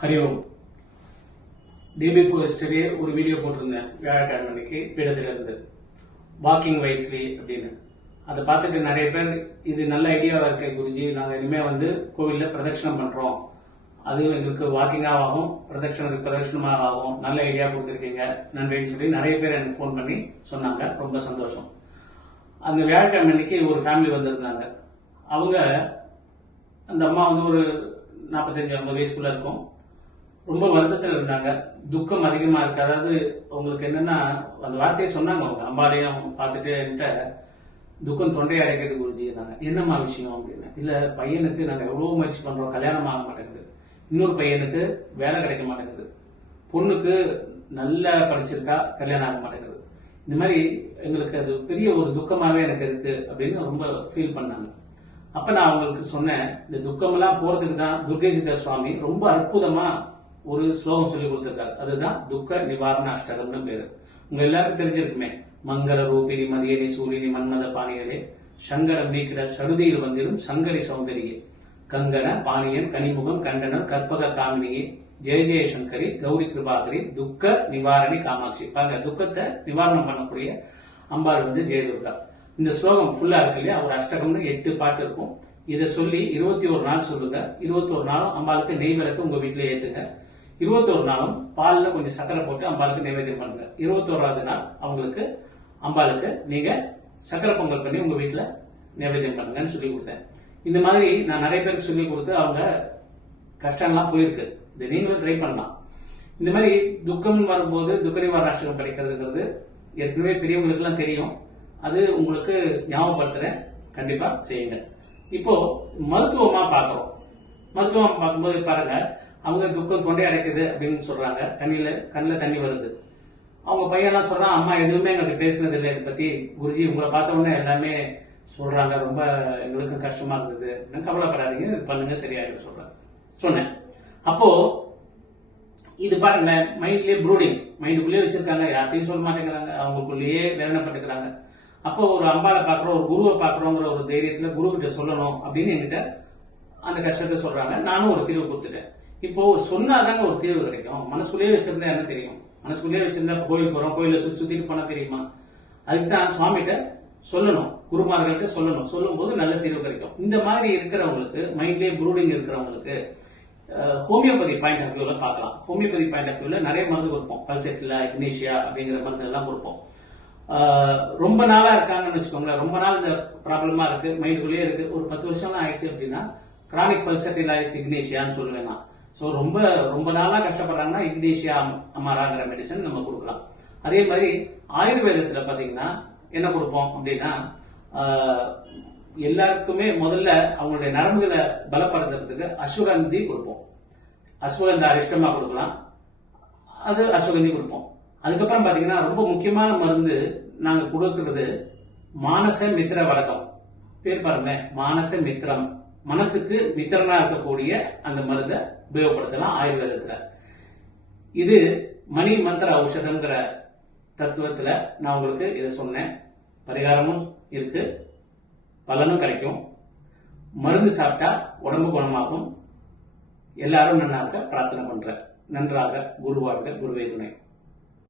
ஹரி ஓம். Day before yesterday ஒரு video போட்டிருந்தேன் வியாழக்கிழமை அன்னைக்கு பீடத்திலிருந்து வாக்கிங் வைஸ்லி அப்படின்னு. அதை பார்த்துட்டு நிறைய பேர் இது நல்ல ஐடியாவா இருக்க குருஜி, நாங்கள் இனிமே கோவிலில் பிரதட்சணம் பண்றோம், அது எங்களுக்கு வாக்கிங்காக ஆகும், பிரதட்சணமாக ஆகும், நல்ல ஐடியா கொடுத்துருக்கீங்க, நன்றின்னு சொல்லி நிறைய பேர் எனக்கு ஃபோன் பண்ணி சொன்னாங்க. ரொம்ப சந்தோஷம். அந்த வியாழக்கிழமை அன்னைக்கு ஒரு ஃபேமிலி வந்திருந்தாங்க. அவங்க அந்த அம்மா ஒரு 45-50 வயசுக்குள்ள இருக்கும். ரொம்ப வருத்தத்தில் இருந்தாங்க. துக்கம் அதிகமா இருக்கு. அதாவது அவங்களுக்கு என்னன்னா, அந்த வார்த்தையை சொன்னாங்க. அவங்க அம்பாலையும் பார்த்துட்டு என்கிட்ட துக்கம் தொண்டையை அடைக்கிறது குருஜி. என்னம்மா விஷயம் அப்படின்னு. இல்ல, பையனுக்கு நாங்க எவ்வளவு முயற்சி பண்றோம், கல்யாணம் ஆக மாட்டேங்குது. இன்னொரு பையனுக்கு வேலை கிடைக்க மாட்டேங்குது. பொண்ணுக்கு நல்லா படிச்சிருக்கா, கல்யாணம் ஆக மாட்டேங்குது. இந்த மாதிரி எங்களுக்கு அது பெரிய ஒரு துக்கமாவே எனக்கு இருக்கு அப்படின்னு ரொம்ப ஃபீல் பண்ணாங்க. அப்ப நான் அவங்களுக்கு சொன்னேன், இந்த துக்கம் எல்லாம் போறதுக்கு தான் துர்கேசிதர் சுவாமி ரொம்ப அற்புதமா ஒரு ஸ்லோகம் சொல்லி கொடுத்திருக்காரு. அதுதான் துக்க நிவாரண அஷ்டகம்னு பேரு. உங்க எல்லாருக்கும் தெரிஞ்சிருக்குமே, மங்கள ரூபினி மதியனி சூரியனி மன்மத பாணிகளே, சங்கரம் நீக்கிட சடுதியில் வந்திரும் சங்கரி சௌந்தரியே, கங்கன பாணியன் கனிமுகம் கண்டனம் கற்பக காமினியே, ஜெய ஜெயசங்கரி கௌரி கிருபாகரி துக்க நிவாரணி காமாட்சி. பாருங்க, துக்கத்தை நிவாரணம் பண்ணக்கூடிய அம்பாள் ஜெயதுர்கா. இந்த ஸ்லோகம் ஃபுல்லா இருக்கு இல்லையா, ஒரு அஷ்டகம்னு 8 பாட்டு இருக்கும். இதை சொல்லி 21 நாள் சொல்லுங்க. 21 நாளும் அம்பாளுக்கு நெய் விளக்கு உங்க வீட்டுல ஏத்துங்க. 21 நாளும் பால்ல கொஞ்சம் சக்கரை போட்டு அம்பாளுக்கு நைவேத்தியம் பண்ணுங்க. 21வது நாள் அவங்களுக்கு அம்பாளுக்கு நீங்க சக்கரை பொங்கல் பண்ணி உங்க வீட்டுல நைவேத்தியம் பண்ணுங்கன்னு சொல்லி கொடுத்தேன். இந்த மாதிரி நான் நிறைய பேருக்கு சொல்லி கொடுத்து அவங்க கஷ்டம்லாம் போயிருக்கு. இதை நீங்களும் ட்ரை பண்ணலாம். இந்த மாதிரி துக்கம் வரும்போது துக்க நிவாரண அஷ்டகம் படிக்கிறதுங்கிறது ஏற்கனவே பெரியவங்களுக்கு எல்லாம் தெரியும். அது உங்களுக்கு ஞாபகப்படுத்துறேன், கண்டிப்பா செய்யுங்க. இப்போ மருத்துவமா பாக்குறோம். மருத்துவம் பார்க்கும்போது பாருங்க, அவங்க துக்கம் தொண்டை அடைக்குது அப்படின்னு சொல்றாங்க, கண்ணில் தண்ணி வருது. அவங்க பையன்லாம் சொல்றான், அம்மா எதுவுமே எங்களுக்கு பேசினது இல்லை இதை பத்தி குருஜி, உங்களை பார்த்தவொடனே எல்லாமே சொல்றாங்க, ரொம்ப எங்களுக்கு கஷ்டமா இருந்தது, கவலைப்படாதீங்க, பண்ணுங்க, சரியாயிடும் சொல்றாங்க. சொன்னேன். அப்போ இது பாருங்க, மைண்ட்லயே ப்ரூடிங், மைண்டுக்குள்ளேயே வச்சிருக்காங்க, யார்ட்டையும் சொல்ல மாட்டேங்கிறாங்க, அவங்களுக்குள்ளேயே வேதனைப்பட்டுக்கிறாங்க. அப்போ ஒரு அம்பாவை பாக்குறோம், ஒரு குருவை பாக்குறோங்கிற ஒரு தைரியத்துல குரு கிட்ட சொல்லணும் அப்படின்னு என்கிட்ட அந்த கஷ்டத்தை சொல்றாங்க. நானும் ஒரு தீர்வு கொடுத்துட்டேன். இப்போ சொன்னாதாங்க ஒரு தீர்வு கிடைக்கும். மனசுக்குள்ளேயே வச்சிருந்தா என்ன தெரியும்? மனசுக்குள்ளேயே வச்சிருந்தா கோயில் போறோம், கோயில சுத்திட்டு போனா தெரியுமா? அதுக்குதான் சுவாமிகிட்ட சொல்லணும், குருமார்கள்ட்ட சொல்லணும். சொல்லும் போது நல்ல தீர்வு கிடைக்கும். இந்த மாதிரி இருக்கிறவங்களுக்கு, மைண்ட்லயே ப்ரூடிங் இருக்கிறவங்களுக்கு ஹோமியோபதி பாயிண்ட் ஆஃப் வியூல பார்க்கலாம். ஹோமியோபதி பாயிண்ட் ஆஃப் வியூல நிறைய மருந்து கொடுப்போம். பல்செட்ல இக்னேஷியா அப்படிங்கிற மருந்து எல்லாம் கொடுப்போம். ரொம்ப நாளா இருக்காங்கன்னு வச்சுக்கோங்களேன், ரொம்ப நாள் இந்த ப்ராப்ளமா இருக்கு, மைண்டுக்குள்ளேயே இருக்கு, ஒரு 10 வருஷம் ஆயிடுச்சு அப்படின்னா கிரானிக் பல்சட்டிலைஸ் இக்னேஷியான்னு சொல்லுவேன் நான். ஸோ ரொம்ப நாளா கஷ்டப்படுறாங்கன்னா இக்னேஷியா அமாராங்கிற மெடிசன் நம்ம கொடுக்கலாம். அதே மாதிரி ஆயுர்வேதத்துல பாத்தீங்கன்னா என்ன கொடுப்போம் அப்படின்னா, எல்லாருக்குமே முதல்ல அவங்களுடைய நரம்புகளை பலப்படுத்துறதுக்கு அஸ்வகந்தி கொடுப்போம். அஸ்வகந்த அரிஷ்டமா கொடுக்கலாம், அது அஸ்வகந்தி கொடுப்போம். அதுக்கப்புறம் பாத்தீங்கன்னா ரொம்ப முக்கியமான மருந்து நாங்க கொடுக்கிறது மானச மித்திர வடகம். பேர் பாருங்க, மானச மித்திரம், மனசுக்கு மித்திரனா இருக்கக்கூடிய அந்த மருந்தை உபயோகப்படுத்தலாம் ஆயுர்வேதத்துல. இது மணி மந்திர ஔஷதம்ங்கிற தத்துவத்துல நான் உங்களுக்கு இதை சொன்னேன். பரிகாரமும் இருக்கு, பலனும் கிடைக்கும். மருந்து சாப்பிட்டா உடம்பு குணமாகும். எல்லாரும் நன்னா இருக்க பிரார்த்தனை பண்ற. நன்றாக குருவாக, குருவே துணை.